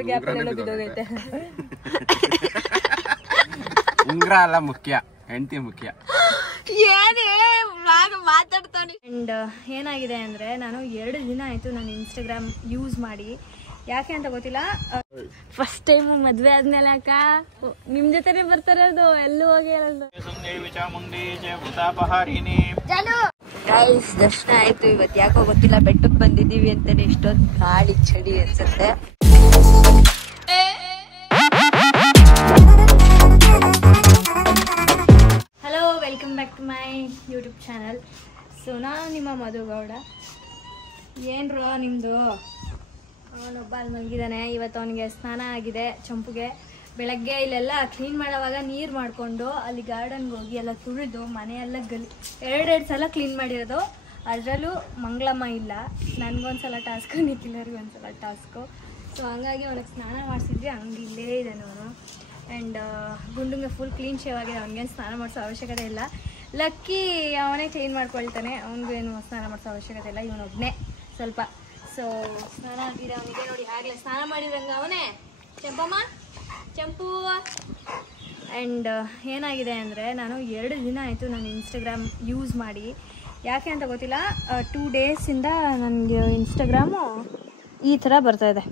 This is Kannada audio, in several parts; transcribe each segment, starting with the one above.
ಮಾತಾಡೋ ಗ್ಯಾಪ್ ಅಲ್ಲೆಲ್ಲ ಬಿದ್ದೋಗೈತೆ. ಉಂಗ್ರ ಅಲ್ಲ ಮುಖ್ಯ, ಹೆಂಡತಿ ಮುಖ್ಯ. ಏನೇ ಮಾತಾಡ್ತಾನೆ. ಅಂಡ್ ಏನಾಗಿದೆ ಅಂದ್ರೆ ನಾನು 2 ದಿನ ಆಯ್ತು ನಾನು ಇನ್ಸ್ಟಾಗ್ರಾಮ್ ಯೂಸ್ ಮಾಡಿ. ಯಾಕೆ ಅಂತ ಗೊತ್ತಿಲ್ಲ. ಫಸ್ಟ್ ಟೈಮ್ ಮದ್ವೆ ಆದ್ಮೇಲೆ ಅಕ್ಕ ನಿಮ್ ಜೊತೆನೆ ಬರ್ತಾರದು, ಎಲ್ಲೂ ಹೋಗಿ ದರ್ಶನ ಆಯ್ತು. ಇವತ್ತು ಯಾಕೋ ಗೊತ್ತಿಲ್ಲ ಬೆಟ್ಟಕ್ಕೆ ಬಂದಿದ್ದೀವಿ ಅಂತಾನೆ ಇಷ್ಟೊಂದು ಗಾಳಿ ಚಳಿ ಅನ್ಸುತ್ತೆ. Hello, welcome back to my YouTube channel. So ನಾನು ನಿಮ್ಮ ಮಧುಗೌಡ. ಏನ್ರೋ ನಿಮ್ದು? ಅವನೊಬ್ಬ ಅಲ್ಲಿ ಮಲಗಿದ್ದಾನೆ. ಇವತ್ತು ಅವನಿಗೆ ಸ್ನಾನ ಆಗಿದೆ ಚಂಪುಗೆ. ಬೆಳಗ್ಗೆ ಇಲ್ಲೆಲ್ಲ ಕ್ಲೀನ್ ಮಾಡೋವಾಗ ನೀರು ಮಾಡಿಕೊಂಡು ಅಲ್ಲಿ ಗಾರ್ಡನ್ಗೆ ಹೋಗಿ ಎಲ್ಲ ತುಳಿದು ಮನೆಯೆಲ್ಲ ಎರಡೆರಡು ಸಲ ಕ್ಲೀನ್ ಮಾಡಿರೋದು. ಅದರಲ್ಲೂ ಮಂಗಳಮ್ಮ ಇಲ್ಲ, ನನಗೊಂದ್ಸಲ ಟಾಸ್ಕು, ನಿಖಿಲರಿಗೆ ಒಂದ್ಸಲ ಟಾಸ್ಕು. ಸೊ ಹಂಗಾಗಿ ಅವನಿಗೆ ಸ್ನಾನ ಮಾಡಿಸಿದ್ವಿ. ಹಂಗೆ ಇಲ್ಲೇ ಇದ್ದಾನೆ ಅವನು. ಆ್ಯಂಡ್ ಗುಂಡುಂಗೆ ಫುಲ್ ಕ್ಲೀನ್ ಶೇವ್ ಆಗಿದೆ. ಅವ್ನಿಗೇನು ಸ್ನಾನ ಮಾಡಿಸೋ ಅವಶ್ಯಕತೆ ಇಲ್ಲ. ಲಕ್ಕಿ ಅವನೇ ಕ್ಲೀನ್ ಮಾಡ್ಕೊಳ್ತಾನೆ, ಅವನಿಗೇನು ಸ್ನಾನ ಮಾಡಿಸೋ ಅವಶ್ಯಕತೆ ಇಲ್ಲ. ಇವನೊಬ್ಬನೇ ಸ್ವಲ್ಪ. ಸೊ ಸ್ನಾನ ಆಗಿದೆ ಅವನಿಗೆ. ನೋಡಿ ಆಗಲೇ ಸ್ನಾನ ಮಾಡಿದ್ರಂಗ ಅವನೇ ಚಂಪಮ್ಮ ಚಂಪು. ಆ್ಯಂಡ್ ಏನಾಗಿದೆ ಅಂದರೆ ನಾನು 2 ದಿನ ಆಯಿತು ನಾನು ಇನ್ಸ್ಟಾಗ್ರಾಮ್ ಯೂಸ್ ಮಾಡಿ. ಯಾಕೆ ಅಂತ ಗೊತ್ತಿಲ್ಲ. 2 ಡೇಸಿಂದ ನನಗೆ ಇನ್ಸ್ಟಾಗ್ರಾಮು ಈ ಥರ ಬರ್ತಾಯಿದೆ.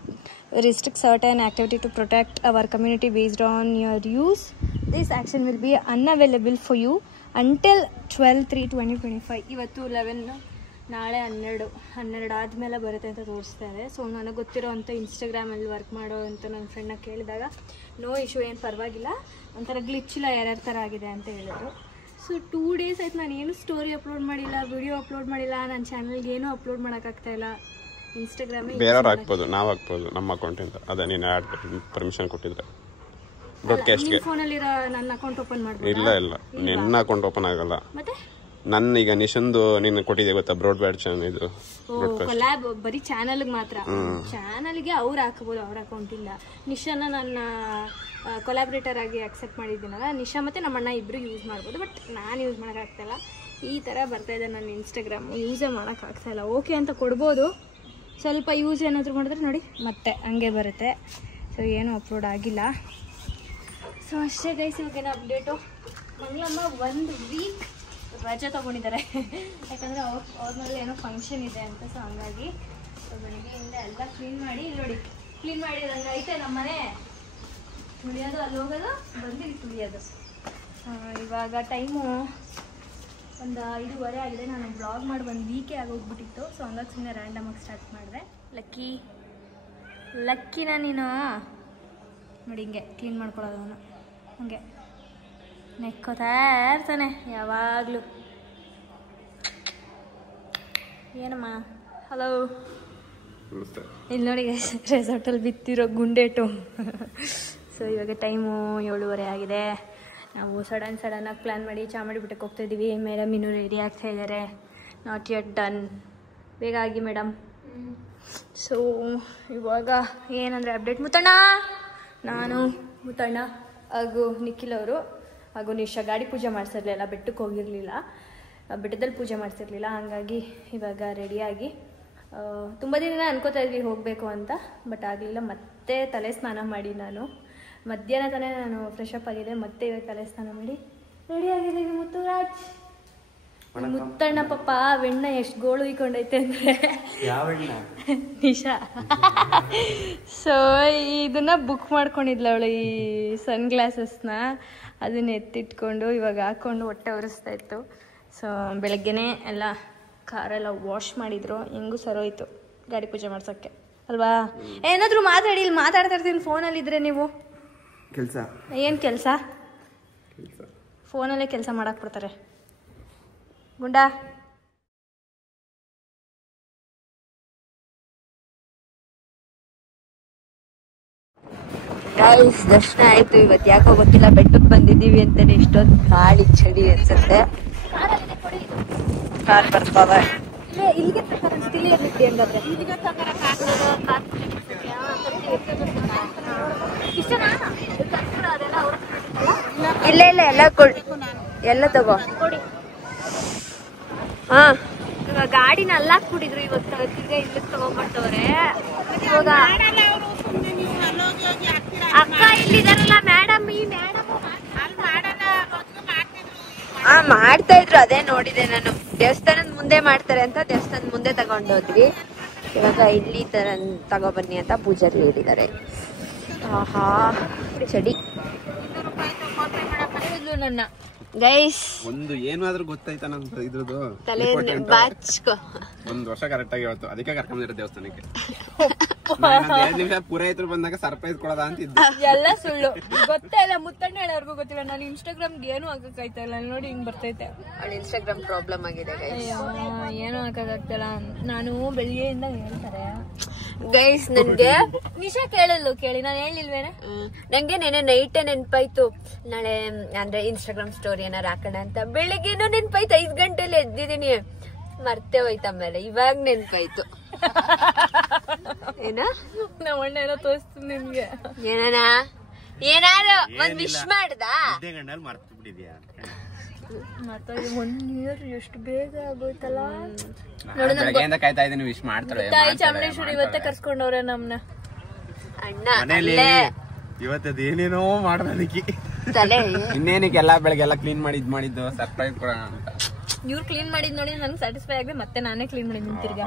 Restrict certain activity to protect our community based on your use. This action will be unavailable for you until 12/3/2025. ಇವತ್ತು 11, ನಾಳೆ 12 ಆದಮೇಲೆ ಬರುತ್ತೆ ಅಂತ ತೋರಿಸ್ತಾರೆ. ಸೊ ನನಗೆ ಗೊತ್ತಿರೋ ಅಂಥ ಇನ್ಸ್ಟಾಗ್ರಾಮಲ್ಲಿ ವರ್ಕ್ ಮಾಡೋ ಅಂತ ನನ್ನ ಫ್ರೆಂಡ್ನ ಕೇಳಿದಾಗ ನೋ ಇಶ್ಯೂ, ಏನು ಪರವಾಗಿಲ್ಲ, ಒಂಥರ ಗ್ಲಿಚ್ ಇಲ್ಲ, ಎರರ್ ಥರ ಆಗಿದೆ ಅಂತ ಹೇಳಿದ್ರು. ಸೊ 2 ಡೇಸ್ ಆಯ್ತು ನಾನು ಏನು ಸ್ಟೋರಿ ಅಪ್ಲೋಡ್ ಮಾಡಿಲ್ಲ, ವಿಡಿಯೋ ಅಪ್ಲೋಡ್ ಮಾಡಿಲ್ಲ, ನನ್ನ ಚಾನಲ್ಗೆ ಏನೂ ಅಪ್ಲೋಡ್ ಮಾಡೋಕ್ಕಾಗ್ತಾಯಿಲ್ಲ. ಇನ್ಸ್ಟಾಗ್ರಾಮ್ ಬೇರೆಯವ್ರು ಹಾಕ್ಬೋದು, ನಾವು ಹಾಕ್ಬೋದು ನಮ್ಮ ಅಕೌಂಟಿಂದ. ಅದೇ ನೀನು ಆ್ಯಡ್ ಪರ್ಮಿಷನ್ ಕೊಟ್ಟಿದ್ರೆ ಬ್ರಾಡ್ಕಾಸ್ಟ್ಗೆ. ಫೋನಲ್ಲಿರೋ ನನ್ನ ಅಕೌಂಟ್ ಓಪನ್ ಮಾಡ್ಬೋದು? ಇಲ್ಲ, ನಿನ್ನ ಅಕೌಂಟ್ ಓಪನ್ ಆಗಲ್ಲ. ಮತ್ತೆ ನನ್ನ ಈಗ ನಿಶಂದು ನೀನು ಕೊಟ್ಟಿದ್ದೆ ಗೊತ್ತಾ, ಬ್ರಾಡ್ಬ್ಯಾಂಡ್ ಚಾನಲ್. ಇದು ಕೊಲಾಬ್ ಬರೀ ಚಾನಲ್ಗೆ ಮಾತ್ರ. ಚಾನಲ್ಗೆ ಅವ್ರು ಹಾಕ್ಬೋದು, ಅವ್ರ ಅಕೌಂಟ್ ಇಲ್ಲ. ನಿಶಾನ ನನ್ನ ಕೊಲಾಬ್ರೇಟರ್ ಆಗಿ ಅಕ್ಸೆಪ್ಟ್ ಮಾಡಿದ್ದೀನಲ್ಲ, ನಿಶಾ ಮತ್ತು ನಮ್ಮಣ್ಣ ಇಬ್ಬರು ಯೂಸ್ ಮಾಡ್ಬೋದು. ಬಟ್ ನಾನು ಯೂಸ್ ಮಾಡೋಕ್ಕಾಗ್ತಾಯಿಲ್ಲ. ಈ ಥರ ಬರ್ತಾಯಿದೆ ನನ್ನ ಇನ್ಸ್ಟಾಗ್ರಾಮು, ಯೂಸೇ ಮಾಡೋಕ್ಕಾಗ್ತಾಯಿಲ್ಲ. ಓಕೆ ಅಂತ ಕೊಡ್ಬೋದು, ಸ್ವಲ್ಪ ಯೂಸ್ ಏನಾದರೂ ಮಾಡಿದ್ರೆ ನೋಡಿ ಮತ್ತೆ ಹಂಗೆ ಬರುತ್ತೆ. ಸೊ ಏನೂ ಅಪ್ಲೋಡ್ ಆಗಿಲ್ಲ. ಸೊ ಅಷ್ಟೇ ಗೈಸ್, ಇವಾಗೇನೋ ಅಪ್ಡೇಟು. ಮಂಗಳಮ್ಮ 1 ವೀಕ್ ರಜೆ ತೊಗೊಂಡಿದ್ದಾರೆ. ಯಾಕಂದರೆ ಅವ್ರ ಮೇಲೆ ಏನೋ ಫಂಕ್ಷನ್ ಇದೆ ಅಂತ. ಸೊ ಹಂಗಾಗಿ ಬೆಳಗ್ಗೆಯಿಂದ ಎಲ್ಲ ಕ್ಲೀನ್ ಮಾಡಿ, ಇಲ್ಲಿ ನೋಡಿ ಕ್ಲೀನ್ ಮಾಡಿದಂಗೆ ಐತೆ ನಮ್ಮ ಮನೆ. ತುಳಿಯೋದು, ಅಲ್ಲಿ ಹೋಗೋದು, ಬಂದು ಇಲ್ಲಿ ತುಳಿಯೋದು. ಇವಾಗ ಟೈಮು ಒಂದು 5:15 ಆಗಿದೆ. ನಾನು ಬ್ಲಾಗ್ ಮಾಡಿ 1 ವೀಕೇ ಆಗೋಗ್ಬಿಟ್ಟಿತ್ತು. ಸೊ ಹಂಗಾಗಿ ಸುಮ್ಮನೆ ರ್ಯಾಂಡಮಾಗಿ ಸ್ಟಾರ್ಟ್ ಮಾಡಿದೆ. ಲಕ್ಕಿನ ನೀನು ನೋಡಿ ಹಿಂಗೆ ಕ್ಲೀನ್ ಮಾಡ್ಕೊಳ್ಳೋದು. ಅವನು ಹಂಗೆ ನೆಕ್ಕೋತಾ ಇರ್ತಾನೆ ಯಾವಾಗಲೂ. ಏನಮ್ಮ? ಹಲೋ. ಇಲ್ಲಿ ನೋಡಿ ರೆಸಾರ್ಟಲ್ಲಿ ಬಿತ್ತಿರೋ ಗುಂಡೇಟು. ಸೊ ಇವಾಗ ಟೈಮು 7:15 ಆಗಿದೆ. ನಾವು ಸಡನ್ನಾಗಿ ಪ್ಲ್ಯಾನ್ ಮಾಡಿ ಚಾಮುಂಡಿ ಬೆಟ್ಟಕ್ಕೆ ಹೋಗ್ತಾಯಿದ್ದೀವಿ. ಮೇಡಮ್ ಇನ್ನೂ ರೆಡಿ ಆಗ್ತಾ ಇದ್ದಾರೆ. Not yet done. ಬೇಗ ಆಗಿ ಮೇಡಮ್. ಸೊ ಇವಾಗ ಏನಂದರೆ ಅಪ್ಡೇಟ್. ಮುತ್ತಣ್ಣ, ನಾನು, ಮುತ್ತಣ್ಣ ಹಾಗೂ ನಿಖಿಲ್ ಅವರು ಹಾಗೂ ನಿಶಾ ಗಾಡಿ ಪೂಜೆ ಮಾಡಿಸಿರ್ಲಿಲ್ಲ, ಬೆಟ್ಟಕ್ಕೆ ಹೋಗಿರಲಿಲ್ಲ, ಬೆಟ್ಟದಲ್ಲಿ ಪೂಜೆ ಮಾಡಿಸಿರ್ಲಿಲ್ಲ. ಹಾಗಾಗಿ ಇವಾಗ ರೆಡಿಯಾಗಿ ತುಂಬ ದಿನ ಅನ್ಕೋತಾ ಇದ್ವಿ ಹೋಗಬೇಕು ಅಂತ, ಬಟ್ ಆಗಲಿಲ್ಲ. ಮತ್ತೆ ತಲೆ ಸ್ನಾನ ಮಾಡಿ, ನಾನು ಮಧ್ಯಾಹ್ನ ತಾನೇ ನಾನು ಫ್ರೆಶ್ ಅಪ್ ಆಗಿದೆ. ಮತ್ತೆ ಇವಾಗ ತಲೆ ಸ್ನಾನ ಮಾಡಿ ರೆಡಿಯಾಗಿದ್ದೀವಿ. ಮುತ್ತುರಾಜ್, ಮುತ್ತಣ್ಣ ಪಾಪ ಬೆಣ್ಣ ಎಷ್ಟು ಗೋಳು ಇಕ್ಕೊಂಡೈತೆ ಅಂದರೆ ನಿಶಾ. ಸೊ ಇದನ್ನ ಬುಕ್ ಮಾಡ್ಕೊಂಡಿದ್ಲ ಅವಳು, ಈ ಸನ್ ಗ್ಲಾಸಸ್ನ. ಅದನ್ನ ಎತ್ತಿಟ್ಕೊಂಡು ಇವಾಗ ಹಾಕ್ಕೊಂಡು ಹೊಟ್ಟೆ ಒರೆಸ್ತಾ ಇತ್ತು. ಸೊ ಬೆಳಗ್ಗೆನೇ ಎಲ್ಲ ಕಾರೆಲ್ಲ ವಾಶ್ ಮಾಡಿದ್ರು. ಹೆಂಗೂ ಸರೋಯ್ತು ಗಾಡಿ ಪೂಜೆ ಮಾಡ್ಸೋಕ್ಕೆ ಅಲ್ವಾ? ಏನಾದರೂ ಮಾತಾಡಿ, ಇಲ್ಲಿ ಮಾತಾಡ್ತಾ ಇರ್ತೀನಿ ಫೋನಲ್ಲಿದ್ದರೆ ನೀವು. ಕೆಲಸ ಏನು ಕೆಲಸ? ಫೋನಲ್ಲೇ ಕೆಲಸ ಮಾಡಕ್ಕೆ ಬಿಡ್ತಾರೆ ಗುಂಡಾ. ಗೈಸ್ ದರ್ಶನ ಆಯ್ತು. ಇವತ್ತು ಯಾಕೋ ಗೊತ್ತಿಲ್ಲ ಬೆಟ್ಟಕ್ಕೆ ಬಂದಿದ್ದೀವಿ ಅಂತಾನೆ ಇಷ್ಟೊಂದು ಗಾಳಿ ಚಳಿ ಅನ್ಸುತ್ತೆ. ಕಾರ್ ಬರ್ತಾವೆ. ಇಲ್ಲ ಎಲ್ಲ ಕೊಡಿ, ಎಲ್ಲ ತಗೋ. ಹಾ, ಗಾಡಿನ ಅಲ್ಲಾಕ್ಬಿಟ್ಟಿದ್ರು ಇವತ್ತು. ತಿರ್ಗಾ ಇಲ್ಲಿಗೆ ತಗೊಂಡ್ಬರ್ತವ್ರೆ. ಇವಾಗ ಇಲ್ಲಿದಾರಲ್ಲ ಮೇಡಮ್, ಈ ಮೇಡಮ್ ಮಾಡ್ತಾ ಇದ್ರು, ಅದೇ ನೋಡಿದೆ ನಾನು. ದೇವಸ್ಥಾನದ ಮುಂದೆ ಮಾಡ್ತಾರೆ ಅಂತ ದೇವಸ್ಥಾನದ ಮುಂದೆ ತಗೊಂಡೋದ್ವಿ. ಇವಾಗ ಇಲ್ಲಿ ತಗೊಬನ್ನಿ ಅಂತ ಪೂಜಾರಿ ಹೇಳಿದ್ದಾರೆ. ಆಹಾ ಚಡಿ ನನ್ನ ಗೈಸ್. ಒಂದು ಏನಾದ್ರೂ ಗೊತ್ತಾಯ್ತಾ ನಮ್ದು ಇದ್ರದ್ದು ತಲೆ ಬಾಚ್ಕೋ. ಒಂದ್ ವರ್ಷ ಕರೆಕ್ಟ್ ಆಗಿ ಹೇಳ್ತು, ಅದಕ್ಕೆ ಕರ್ಕೊಂಡಿರೋ ದೇವಸ್ಥಾನಕ್ಕೆ. ನಿಮಿಷ ಪೂರೈತರು ಬಂದಾಗ ಸರ್ಪ್ರೈಸ್ ಕೊಡೋದ ಅಂತಿದ್ದೆ. ಎಲ್ಲ ಸುಳ್ಳು, ಗೊತ್ತೇ ಇಲ್ಲ. ಮುತ್ತಣ್ಣ ಹೇಳೋರ್ಗು ಗೊತ್ತಿಲ್ಲ. ನಾನು ಇನ್ಸ್ಟಾಗ್ರಾಮ್ಗೆ ಏನು ಹಾಕಕ್ಕಾಯ್ತಲ್ಲ, ನೋಡಿ ಹಿಂಗ್ ಬರ್ತೈತೆ. ಅವ್ಳ ಇನ್ಸ್ಟಾಗ್ರಾಮ್ ಪ್ರಾಬ್ಲಮ್ ಆಗಿದೆ ಏನು ಹಾಕಕ್ಕಾಗ್ತಿಲ್ಲ. ನಾನು ಬೆಳಿಗ್ಗೆಯಿಂದ ಹೇಳ್ತಾರೆ ಗೈಸ್. ನನ್ಗೆ ನಿಶಾ ಕೇಳಲು ಕೇಳಿ ನಾನು ಹೇಳಿಲ್ವೇನೆ. ನಂಗೆ ನೆನೆ ನೈಟೇ ನೆನ್ಪಾಯ್ತು, ನಾಳೆ ಅಂದ್ರೆ ಇನ್ಸ್ಟಾಗ್ರಾಮ್ ಸ್ಟೋರಿ ಏನಾರು ಹಾಕೋಣ ಅಂತ. ಬೆಳಿಗ್ಗೆನೂ ನೆನ್ಪಾಯ್ತು, 5 ಗಂಟೆಲಿ ಎದ್ದಿದ್ದೀನಿ. ಮರ್ತೇ ಹೋಯ್ತು ಆಮೇಲೆ, ಇವಾಗ ನೆನ್ಪಾಯ್ತು. ಏನ ನಮ್ಮ ಅಣ್ಣ ಏನೋ ತೋರಿಸ್ತೀನಿ ನಿಮ್ಗೆ. ಏನಣ್ಣ ಏನಾರು ಒಂದ್ ವಿಶ್ ಮಾಡ್ದ ಮತ್ತೆ 1 ಇಯರ್ ಎಷ್ಟು ಬೇಗ ಆಗೋಯ್ತಲ್ಲ. ಕಾಯ್ತಾ ಇದೀನಿ, ವಿಶ್ ಮಾಡ್ತಾಳೆ. ತಾಯಿ ಚಾಮುಂಡೇಶ್ವರಿ ಇವತ್ತೇ ಕರ್ಸ್ಕೊಂಡವ್ರೆ ನಮ್ನ. ಅಣ್ಣ ಇವತ್ತದ ಏನೇನೋ ಮಾಡೋದಕ್ಕೆ ತಲೆ ಇನ್ನೇನಕ್ಕೆ ಎಲ್ಲಾ ಬೆಳಗ್ಗೆ ಎಲ್ಲ ಕ್ಲೀನ್ ಮಾಡಿದ್ದು ಸರ್ಪ್ರೈಸ್ ಕೊಡೋಣ ಅಂತ. ಇವ್ರು ಕ್ಲೀನ್ ಮಾಡಿದ್ ನೋಡಿ ನನ್ಗೆ ಸ್ಯಾಟಿಸ್ಫೈ ಆಗಿದೆ. ಮತ್ತೆ ನಾನೇ ಕ್ಲೀನ್ ಮಾಡಿದ್ ತಿರ್ಗಾ.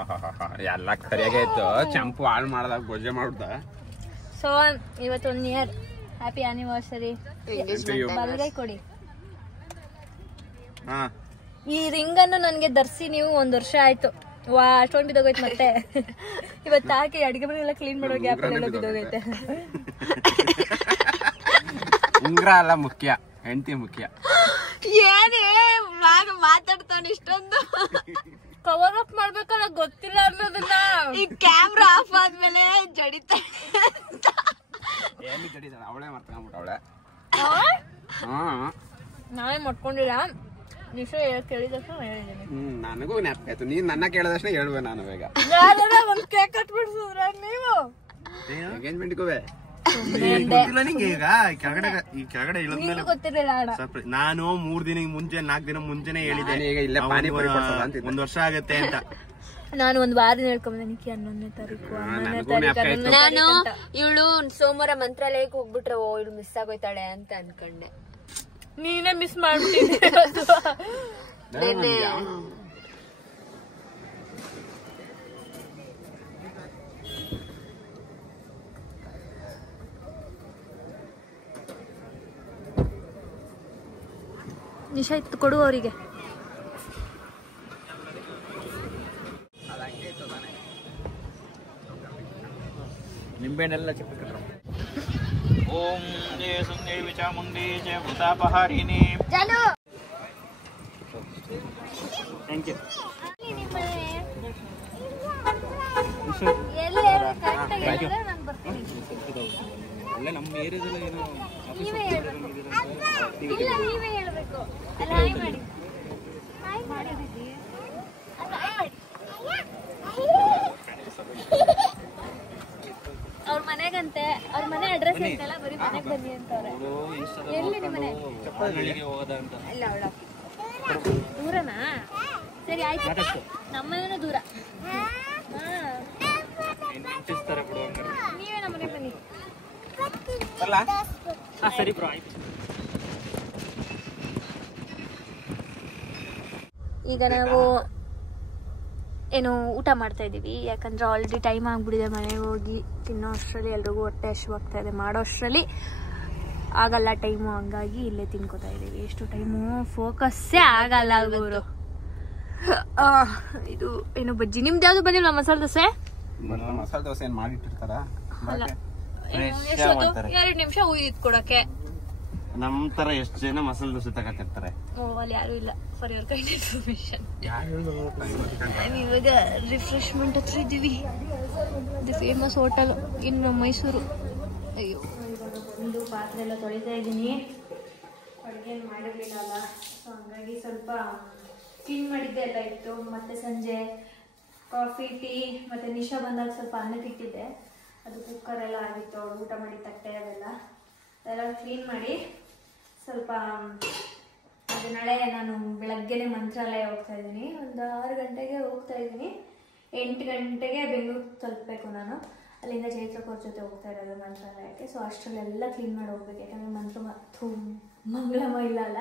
ಎಲ್ಲ ಸರಿಯಾಗೈತು. ಚಂಪು ಹಾಳು ಮಾಡ್ದಾಗ ಗೊಜ್ಜೆ ಮಾಡ್ದ. ಸೊ ಇವತ್ತು 1 ಇಯರ್ ಹ್ಯಾಪಿ ಆನಿವರ್ಸರಿ. ಬಲಗೈ ಕೊಡಿ. ಈ ರಿಂಗ್ ಅನ್ನು ನನ್ಗೆ ಧರಿಸಿ ನೀವು 1 ವರ್ಷ ಆಯ್ತು. ಅಷ್ಟೊಂದು ಬಿದ್ದೋಗೈತೆ. ಮತ್ತೆ ಇವತ್ತು ಹಾಕಿ ಅಡಿಗೆ ಮನೆಲ್ಲ ಕ್ಲೀನ್ ಮಾಡೋ ಗ್ಯಾಪ್ ಎಲ್ಲ ಬಿದ್ದೋಗೈತೆ. ಉಂಗ್ರ ಅಲ್ಲ ಮುಖ್ಯ, ಹೆಂಡತಿ ಮುಖ್ಯ. ಏನೇ ಮಾತಾಡ್ತಾನೆ ಇಷ್ಟೊಂದು. ಕವರ್ ಅಪ್ ಮಾಡ್ಬೇಕಲ್ಲ, ಗೊತ್ತಿಲ್ಲ ಅನ್ನೋದನ್ನ. ಈ ಕ್ಯಾಮ್ರಾ ಆಫ್ ಆದ್ಮೇಲೆ ಜಡಿತ ಅವಳೇ ಮಾಡ್ಕೊಂಡ್ಬಿಟ್ಟವಳೆ. ನಾವೇ ಮಾಡ್ಕೊಂಡಿಲ್ಲ. ನಿಶಾ ಕೇಳಿದ ತಕ್ಷಣ ಹೇಳಿದ್ದೀನಿ. ನನಗೂ ಜ್ಞಾಪಕ ಆಯ್ತು. ನೀನ್ ನನ್ನ ಕೇಳಿದಷ್ಟೇ ಹೇಳುವೆ ನಾನು. ಬೇಗ ಒಂದ್ ಕೇಕ್ ಕಟ್ಬಿಡ್ಸಿದ್ರ ನೀವು ಎಂಗೇಜ್ಮೆಂಟ್ಗೂ ಗೊತ್ತಿರಲಿಲ್ಲ. ನಾನು 3 ದಿನ ಮುಂಚೆ 4 ದಿನ ಮುಂಚೆನೆ ಹೇಳಿದೆ ಒಂದ್ ವರ್ಷ ಆಗತ್ತೆ ಅಂತ. ನಾನು 1 ವಾರ ಹೇಳ್ಕೊಂಡೆ. 11ನೇ ತಾರೀಕು ನಾನು ಇವಳು ಸೋಮವಾರ ಮಂತ್ರಾಲಯಕ್ಕೆ ಹೋಗ್ಬಿಟ್ರೆ ಇವಳು ಮಿಸ್ ಆಗೋಯ್ತಾಳೆ ಅಂತ ಅನ್ಕೊಂಡೆ. ನೀನೇ ಮಿಸ್ ಮಾಡ್ಬಿಟ್ಟಿದ್ದೆ. ನಿಶಾ ಇತ್ತು ಕೊಡು ಅವರಿಗೆ. ನಿಂಬೆಹಣ್ಣೆಲ್ಲ ಚಿಕ್ಕ ಓಂ ಜಯ ಸುಂದೇವಿ ಚಾಮುಂಡಿ ಜಯ ಭೂತಾಪಹಾರಿಣಿ. Thank you. ಒಳ್ಳೆ ನಮ್ಮ ಏರಿಯಾದಲ್ಲಿ ಏನೋ ನೀವೇ ಹೇಳ್ಬೇಕು. ಅವ್ರ ಮನೆಗಂತೆ, ಅವ್ರ ಮನೆ ಅಡ್ರೆಸ್ ಐತಲ್ಲ, ಬರೀ ಮನೆಗೆ ಬನ್ನಿ ಅಂತವ್ರೆ. ಎಲ್ಲಿ ನಿಮ್ಮ ಮನೆ? ಇಲ್ಲ ಅವಳ ದೂರನಾ? ಸರಿ ಆಯ್ತು, ನಮ್ಮನೇನೂ ದೂರ. ನೀವೇ ನಮ್ಮ ಮನೆಗೆ ಬನ್ನಿ. ಸರಿ ಬ್ರೋ ಆಯ್ತು. ಈಗ ನಾವು ಏನು ಊಟ ಮಾಡ್ತಾ ಇದೀವಿ. ಯಾಕಂದ್ರೆ ಆಲ್ರೆಡಿ ಟೈಮ್ ಆಗ್ಬಿಟ್ಟಿದೆ. ಮನೆಗೆ ಹೋಗಿ ತಿನ್ನೋ ಅಷ್ಟರಲ್ಲಿ ಎಲ್ರಿಗೂ ಹೊಟ್ಟೆ ಹಸಿವಾಗ್ತಾ ಇದೆ. ಮಾಡೋ ಅಷ್ಟರಲ್ಲಿ ಆಗಲ್ಲ ಟೈಮು, ಹಂಗಾಗಿ ಇಲ್ಲೇ ತಿನ್ಕೋತಾ ಇದೀವಿ. ಎಷ್ಟು ಟೈಮು ಫೋಕಸ್ಸೇ ಆಗಲ್ಲ ಅವರು. ಇದು ಏನು ಬಜ್ಜಿ. ನಿಮ್ದು ಯಾವ್ದು ಬಂದಿಲ್ಲ? ಮಸಾಲೆ ದೋಸೆ. ಮಸಾಲೆ ದೋಸೆ ಏನ್ ಮಾಡಿಟ್ಟಿರ್ತಾರ? 2 ನಿಮಿಷ ಉಯ್ದು ಕೊಡಕ್ಕೆ. ನಮ್ ತರ ಎಷ್ಟು ಜನ ಮಸಾಲೆ ದೋಸೆ ತಗೋತಿರ್ತಾರೆ. ಅಲ್ಲಿ ಯಾರು ಇಲ್ಲ. For your kind information. ಇವಾಗ ರಿಫ್ರೆಶ್ಮೆಂಟ್ ಹತ್ರ ಇದ್ದೀವಿ. ದಿ ಫೇಮಸ್ ಹೋಟೆಲ್ ಇನ್ ಮೈಸೂರು. ಅಯ್ಯೋ, ಒಂದು ಪಾತ್ರೆ ಎಲ್ಲ ತೊಳಿತಾ ಇದ್ದೀನಿ. ಅಡುಗೆ ಮಾಡಿರಲಿಲ್ಲ ಅಲ್ಲ, ಸೊ ಹಂಗಾಗಿ ಸ್ವಲ್ಪ ಕ್ಲೀನ್ ಮಾಡಿದ್ದೆ ಎಲ್ಲ ಇತ್ತು. ಮತ್ತೆ ಸಂಜೆ ಕಾಫಿ ಟೀ ಮತ್ತೆ ನಿಶಾ ಬಂದಾಗ ಸ್ವಲ್ಪ ಅನ್ನಕ್ಕಿಟ್ಟಿದ್ದೆ. ಅದು ಕುಕ್ಕರ್ ಎಲ್ಲ ಆಗಿತ್ತು. ಅವಳು ಊಟ ಮಾಡಿ ತಟ್ಟೆ ಅವೆಲ್ಲ ಕ್ಲೀನ್ ಮಾಡಿ ಸ್ವಲ್ಪ. ಅದು ನಾಳೆ ನಾನು ಬೆಳಗ್ಗೆನೆ ಮಂತ್ರಾಲಯ ಹೋಗ್ತಾ ಇದ್ದೀನಿ. ಒಂದು 6 ಗಂಟೆಗೆ ಹೋಗ್ತಾ ಇದ್ದೀನಿ. 8 ಗಂಟೆಗೆ ಬೆಂಗಳೂರು ತಲುಪಬೇಕು ನಾನು. ಅಲ್ಲಿಂದ ಚೈತ್ರಕ್ಕೆ ಅವ್ರ ಜೊತೆ ಹೋಗ್ತಾ ಇರೋದು ಮಂತ್ರಾಲಯಕ್ಕೆ. ಸೊ ಅಷ್ಟರಲ್ಲೆಲ್ಲ ಕ್ಲೀನ್ ಮಾಡಿ ಹೋಗ್ಬೇಕು, ಯಾಕಂದರೆ ಮಂಗಳಮ ಇಲ್ಲ ಅಲ್ಲ.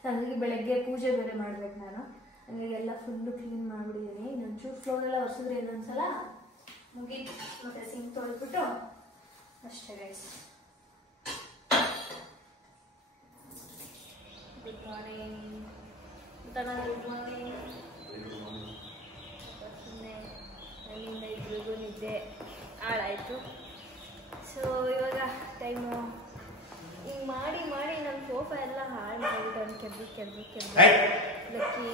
ಸೊ ಹಂಗಾಗಿ ಬೆಳಗ್ಗೆ ಪೂಜೆ ಬೇರೆ ಮಾಡ್ಬೇಕು ನಾನು, ಹಂಗಾಗಿ ಎಲ್ಲ ಫುಲ್ಲು ಕ್ಲೀನ್ ಮಾಡಿಬಿಟ್ಟಿದ್ದೀನಿ. ಇನ್ನೊಂಚೂರು ಫ್ಲೋರೆಲ್ಲ ಒರೆಸಿದ್ರೆ ಇನ್ನೊಂದ್ಸಲ ಮುಗೀತು. ಮತ್ತು ಸಿಂಕ್ ತೊಳೆದ್ಬಿಟ್ಟು ಅಷ್ಟೇ guys. Good morning good morning. ಸುಮ್ಮನೆ ನನ್ನಿಂದ ಇಬ್ಬರಿಗೂ ನಿದ್ದೆ ಹಾಳಾಯಿತು. ಸೊ ಇವಾಗ ಟೈಮು ಹಿಂಗೆ ಮಾಡಿ ಮಾಡಿ ನಮ್ಮ ಸೋಫಾ ಎಲ್ಲ ಹಾಳು ಮಾಡಿಬಿಟ್ಟು ಕೆದ್ದು ಲಕ್ಕಿ.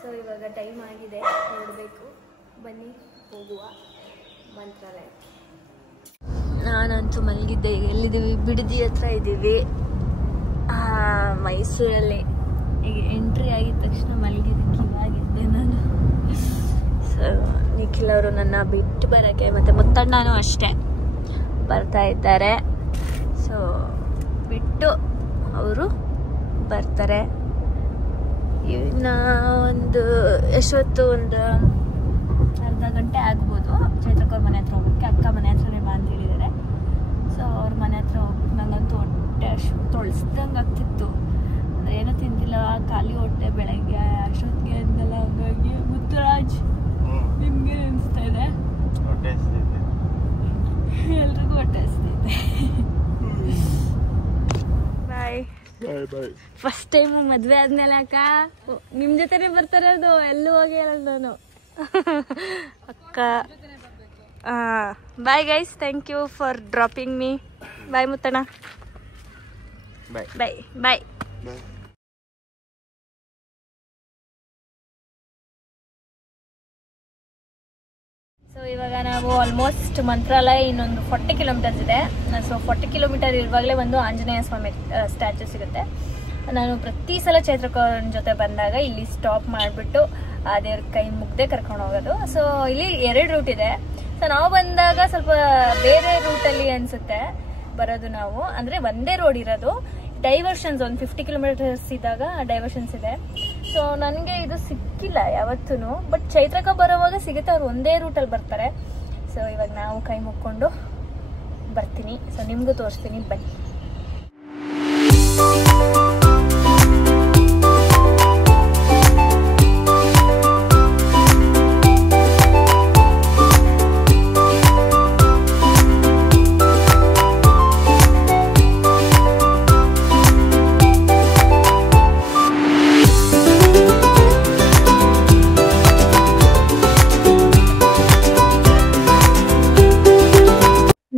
ಸೊ ಇವಾಗ ಟೈಮ್ ಆಗಿದೆ, ಹೊರಡಬೇಕು. ಬನ್ನಿ ಹೋಗುವ ಮಂತ್ರಾಲಯಕ್ಕೆ. ನಾನಂತೂ ಮಲಗಿದ್ದೆ. ಈಗ ಎಲ್ಲಿದ್ದೀವಿ? ಬಿಡದಿ ಹತ್ರ ಇದ್ದೀವಿ, ಮೈಸೂರಲ್ಲಿ. ಈಗ ಎಂಟ್ರಿ ಆಗಿದ ತಕ್ಷಣ ಮಲಗಿದ್ದಕ್ಕೆ ಇವಾಗಿದ್ದೆ ನಾನು. ಸೊ ನಿಖಿಲ್ ಅವರು ನನ್ನ ಬಿಟ್ಟು ಬರೋಕ್ಕೆ, ಮತ್ತು ಮುತ್ತಣ್ಣನೂ ಅಷ್ಟೇ ಬರ್ತಾ ಇದ್ದಾರೆ. ಸೊ ಬಿಟ್ಟು ಅವರು ಬರ್ತಾರೆ. ಇನ್ನು ಒಂದು ಎಷ್ಟೊತ್ತು, ಒಂದು ಅರ್ಧ ಗಂಟೆ ಆಗ್ಬೋದು ಚೈತ್ರಕ್ಕವ್ರ ಮನೆ ಹತ್ರ ಹೋಗೋಕ್ಕೆ. ಅಕ್ಕ ಮನೆ ಹತ್ರನೇ ಬಾ ಅಂತ ಹೇಳಿದ್ದಾರೆ. ಸೊ ಅವ್ರ ಮನೆ ಹತ್ರ ಹೋಗ್ಬಿಟ್ಟು ನಂಗಂತೂ ಹೊಟ್ಟೆ ಅಷ್ಟು ತೊಳಸ್ದಂಗೆ ಆಗ್ತಿತ್ತು. ಅಂದರೆ ಏನೂ ತಿಂದಿಲ್ಲ, ಖಾಲಿ ಹೊಟ್ಟೆ ಬೆಳಗ್ಗೆ ಅಷ್ಟೊತ್ತಿಗೆ ಅಂದಲ್ಲ. ಹಂಗಾಗಿ ಮುತ್ತುರಾಜ್ ನಿಮ್ಗೆ ಅನಿಸ್ತಾ ಇದೆ? ಎಲ್ರಿಗೂ ಹೊಟ್ಟೆ ಹಸ್ತಿದೆ. ಬಾಯ್. ಫಸ್ಟ್ ಟೈಮ್ ಮದುವೆ ಆದ್ಮೇಲೆ ಅಕ್ಕ ನಿಮ್ಮ ಜೊತೆನೇ ಬರ್ತಾರದು, ಎಲ್ಲೂ ಹೋಗಿ ನಾನು ಅಕ್ಕ. Bye guys, thank you for dropping me. Bye Muthanna. Bye bye bye. So ಇವಾಗ ನಾವು ಆಲ್ಮೋಸ್ಟ್ ಮಂತ್ರಾಲಯ ಇನ್ನೊಂದು 40 ಕಿಲೋಮೀಟರ್ಸ್ ಇದೆ. ಸೊ 40 ಕಿಲೋಮೀಟರ್ ಇರುವಾಗಲೇ ಒಂದು ಆಂಜನೇಯ ಸ್ವಾಮಿ ಸ್ಟ್ಯಾಚು ಸಿಗುತ್ತೆ. ನಾನು ಪ್ರತಿ ಸಲ ಚೈತ್ರಕ್ಕವ್ರ ಜೊತೆ ಬಂದಾಗ ಇಲ್ಲಿ ಸ್ಟಾಪ್ ಮಾಡಿಬಿಟ್ಟು ಆ ದೇವ್ರ ಕೈ ಮುಗ್ದೆ ಕರ್ಕೊಂಡು ಹೋಗೋದು. ಸೊ ಇಲ್ಲಿ 2 ರೂಟ್ ಇದೆ. ಸೊ ನಾವು ಬಂದಾಗ ಸ್ವಲ್ಪ ಬೇರೆ ರೂಟಲ್ಲಿ ಅನಿಸುತ್ತೆ ಬರೋದು ನಾವು, ಅಂದರೆ ಒಂದೇ ರೋಡ್ ಇರೋದು. ಡೈವರ್ಷನ್ಸ್ ಒಂದು 50 ಕಿಲೋಮೀಟರ್ಸ್ ಇದ್ದಾಗ ಡೈವರ್ಷನ್ಸ್ ಇದೆ. ಸೊ ನನಗೆ ಇದು ಸಿಕ್ಕಿಲ್ಲ ಯಾವತ್ತೂ, ಬಟ್ ಚೈತ್ರಕ್ಕ ಬರೋವಾಗ ಸಿಗುತ್ತೆ. ಅವ್ರು ಒಂದೇ ರೂಟಲ್ಲಿ ಬರ್ತಾರೆ. ಸೊ ಇವಾಗ ನಾವು ಕೈ ಮುಕ್ಕೊಂಡು ಬರ್ತೀನಿ. ಸೊ ನಿಮಗೂ ತೋರಿಸ್ತೀನಿ, ಬನ್ನಿ.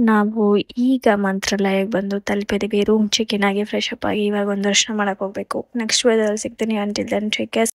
ನಾವು ಈಗ ಮಂತ್ರಾಲಯಕ್ಕೆ ಬಂದು ತಲುಪಿದ್ದೀವಿ. ರೂಮ್ ಚೆಕ್ ಇನ್ ಆಗಿ ಫ್ರೆಶ್ ಅಪ್ ಆಗಿ ಇವಾಗ ಒಂದು ದರ್ಶನ ಮಾಡಕ್ಕೆ ಹೋಗಬೇಕು. ನೆಕ್ಸ್ಟ್ ವೇದಲ್ಲಿ ಸಿಗ್ತೀನಿ. Until then take care.